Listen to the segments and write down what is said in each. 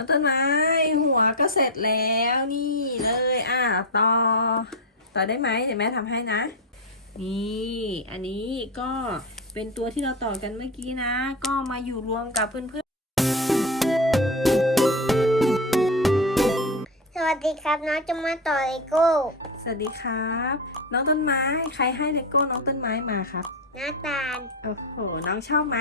น้องต้นไม้หัวก็เสร็จแล้วนี่เลยอะต่อ ต่อได้ไหมเดี๋ยวแม่ทำให้นะ นี่อันนี้ก็เป็นตัวที่เราต่อกันเมื่อกี้นะ ก็มาอยู่รวมกับเพื่อนสวัสดีครับน้องจะมาต่อเลโก้ๆสวัสดีครับ น้องต้นไม้ใครให้เลโก้น้องต้นไม้มาครับหน้าตาล โอ้โห น้องชอบไหม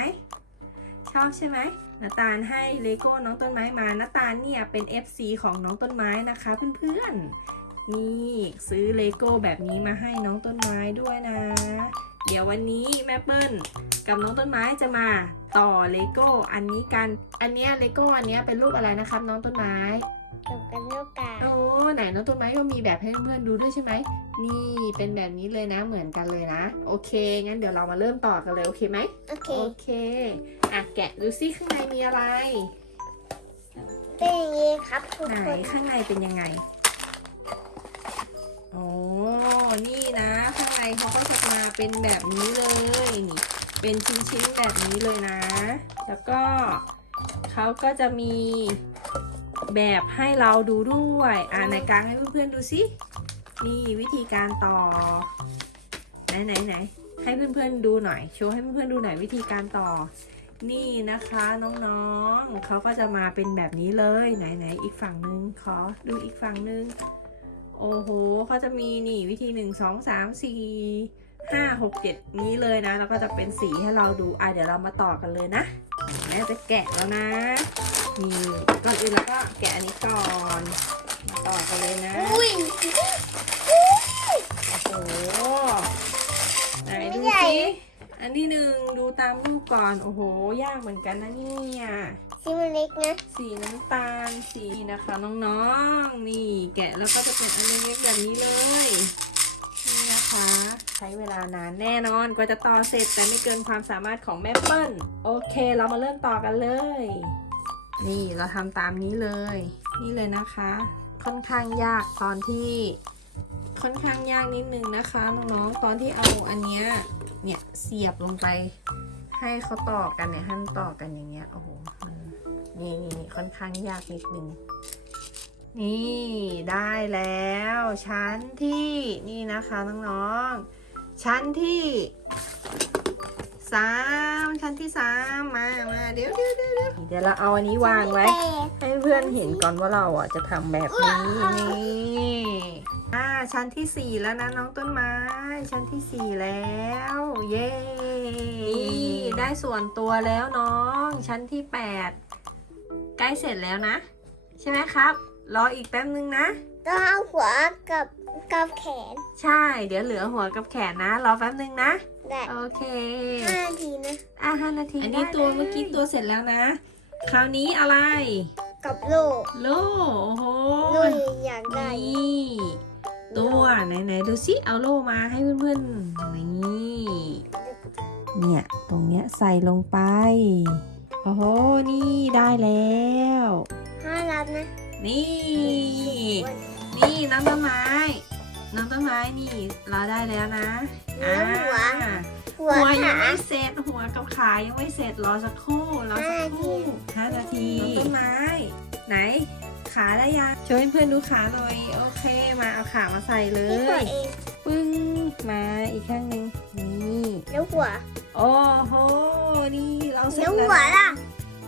ชอบใช่ไหมนาตาลให้เลโก้น้องต้นไม้มานาตาลเนี่ยเป็น FC ของน้องต้นไม้นะคะเพื่อนๆนี่ซื้อเลโก้แบบนี้มาให้น้องต้นไม้ด้วยนะ เดี๋ยววันนี้แม่เปิ้ลกับน้องต้นไม้จะมาต่อเลโก้อันนี้กัน อันเนี้ยเลโก้อันเนี้ยเป็นรูปอะไรนะครับ น้องต้นไม้จบกันลูกกาโอ้ไหนน้องต้นไม้ก็มีแบบให้เพื่อนๆดูด้วยใช่ไหมนี่เป็นแบบนี้เลยนะเหมือนกันเลยนะ โอเค งั้นเดี๋ยวเรามาเริ่มต่อกันเลยโอเคไหมโอเคโอเคอะแกะดูซิข้างในมีอะไร เป็นอย่างนี้ครับทุกไหนคนข้างในเป็นยังไงโอ้นี่นะข้างใน เขาก็จะมาเป็นแบบนี้เลยนี่เป็นชิ้นๆแบบนี้เลยนะ แล้วก็เขาก็จะมีแบบให้เราดูด้วย อ่าในกลางให้เพื่อนๆดูซินี่วิธีการต่อ ไหนไหนไหนให้เพื่อนๆดูหน่อย โชว์ให้เพื่อนๆดูหน่อยวิธีการต่อ นี่นะคะน้องๆเขาก็จะมาเป็นแบบนี้เลยไหนไหนอีกฝั่งนึงขอดูอีกฝั่งนึง โอ้โหเขาจะมีนี่วิธีหนึ่งสองสามสี่ห้าหกเจ็ดนี้เลยนะ แล้วก็จะเป็นสีให้เราดูอะเดี๋ยวเรามาต่อกันเลยนะแม่จะแกะแล้วนะนี่ก่อนอื่นแล้วก็แกะอันนี้ก่อนมาต่อกันเลยนะอุ้ยโอ้โหไหนดูไม่ใหญ่สิอันที่หนึ่งดูตามรูปก่อน โอ้โห ยากเหมือนกันนะเนี่ย ซิมันเล็กนะ สีน้ำตาลสีนะคะน้องๆ นี่แกะแล้วก็จะเป็นอันเล็กๆแบบนี้เลย นี่นะคะ ใช้เวลานานแน่นอนกว่าจะต่อเสร็จแต่ไม่เกินความสามารถของแม่เปิ้ล โอเคเรามาเริ่มต่อกันเลย นี่เราทำตามนี้เลย นี่เลยนะคะ ค่อนข้างยากตอนที่ค่อนข้างยากนิดนึงนะคะน้องๆตอนที่เอาอันเนี้ยเนี่ยเสียบลงไป ให้เขาต่อกันเนี่ยให้มันต่อกันอย่างเงี้ยโอ้โห นี่นี่ค่อนข้างยากนิดนึง นี่ได้แล้ว ชั้นที่นี่นะคะน้องๆ ชั้นที่สามชั้นที่สามมามาเดี๋ยวเดี๋ยวเดี๋ยวเดี๋ยวเดี๋ยวเราเอาอันนี้วางไว้ ให้เพื่อนเห็นก่อนว่าเราอะจะทำแบบนี้นี่อ่าชั้นที่สี่แล้วนะน้องต้นไม้ ชั้นที่สี่แล้ว เย้นี่ได้ส่วนตัวแล้วน้อง ชั้นที่แปด ใกล้เสร็จแล้วนะ ใช่ไหมครับ รออีกแป๊บนึงนะ ต้องเอาหัวกับกับแขนใช่ เดี๋ยวเหลือหัวกับแขนนะ รอแป๊บนึงนะ ได้โอเค ห้านาทีนะ อะห้านาทีอันนี้ตัวเมื่อกี้ตัวเสร็จแล้วนะ คราวนี้อะไร กับโลกโลโอ้โห โลกอยากได้ นี่ ตัวไหนไหนๆดูสิเอาโล่มาให้เพื่อนๆนี่เนี่ย ตรงเนี้ยใส่ลงไป โอ้โห นี่ได้แล้ว ห้ารับนะนี่ นี่น้ำต้นไม้ น้ำต้นไม้นี่เราได้แล้วนะแล้วหัวอ่าหัวหัวยังขาไม่เสร็จหัวกับขายังไม่เสร็จรอสักครู่รอสักครู่ห้านาที น้ำต้นไม้ ไหน ขาได้ยังช่วยเพื่อนๆดูขาหน่อย โอเค มาเอาขามาใส่เลนี่ตัวยเองปึ้ง มาอีกข้างหนึ่ง นี่แล้วหัวโอ้โห นี่เราเสร็จแล้วแล้วหัวล่ะ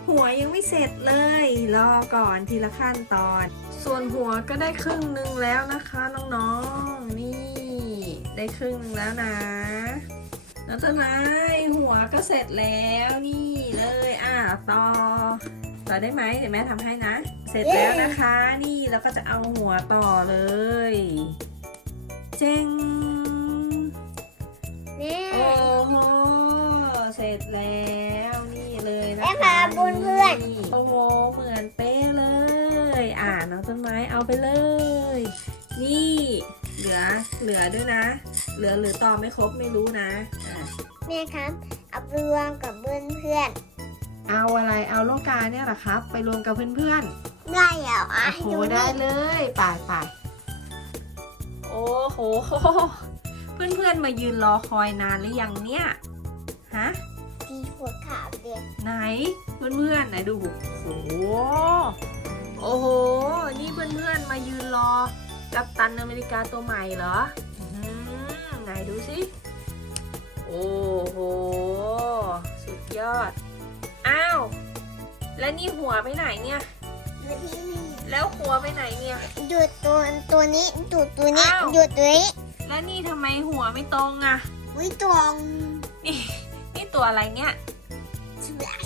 หัวยังไม่เสร็จเลย รอก่อนทีละขั้นตอน ส่วนหัวก็ได้ครึ่งหนึ่งแล้วนะคะน้องๆ นี่ ได้ครึ่งหนึงแล้วนะน้องต้นไม้หัวก็เสร็จแล้วนี่เลยอะต่อต่อได้ไหมเดี๋ยวแม่ทำให้นะ เสร็จแล้วนะคะ นี่แล้วก็จะเอาหัวต่อเลย เจ้ง แล้วนี่เลยนะแม่คะพาบุญเพื่อนนี่โอ้โหเหมือนเป๊ะเลย อ่าน้องต้นไม้เอาไปเลย นี่ เหลือเหลือด้วยนะ เหลือหรือต่อไม่ครบไม่รู้นะอะแม่ครับ เอาไปรวมกับเพื่อนเพื่อนเอาอะไรเอาโลกาเนี่ยเหรอครับ ไปรวมกับเพื่อนๆ ๆได้แล้วอะโอ้โหดูได้ดิเลยไปไปโอ้โห เพื่อนๆ มายืนรอคอยนานหรือยังเนี่ย ฮะีหัวขาวเด็กไหนเพื่อนเพื่อนไหนดูโอ้โหโอ้โห นี่เพื่อนเพื่อนมายืนรอ กับตันอเมริกาตัวใหม่เหรอหืมไหนดูสิโอ้โห สุดยอด อ้าว แล้วนี่หัวไปไหนเนี่ย ดูที่นี่แล้วหัวไปไหนเนี่ย ดูตัวตัวนี้ดูตัวนี้อ้าดูตัวนี้แล้วนี่ทำไมหัวไม่ตรงอะ ไม่ตรง นี่ นี่ตัวอะไรเนี่ย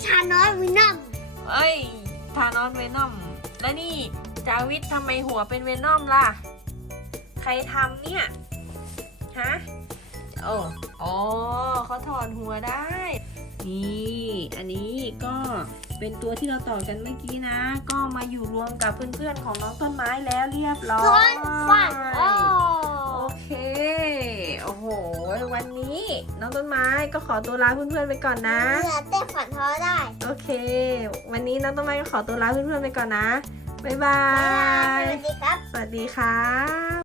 ชาน้อยวินัมเอ้ยทานอสเวนอม แล้วนี่จาวิททำไมหัวเป็นเวนอมล่ะ ใครทำเนี่ย ฮะโอ้อ๋อเขาถอดหัวได้ นี่ อันนี้ก็เป็นตัวที่เราต่อกันเมื่อกี้นะ ก็มาอยู่รวมกับเพื่อนๆของน้องต้นไม้แล้วเรียบร้อยต้นฟันโอ้โอ เค โอ้โห วันนี้น้องต้นไม้ก็ขอตัวลาเพื่อนๆไปก่อนนะ เหลือเต้นฝันท้อได้ โอเค วันนี้น้องต้นไม้ก็ขอตัวลาเพื่อนๆไปก่อนนะ บ๊ายบาบ๊ายบาย ย สวัสดีครับ สวัสดีครับ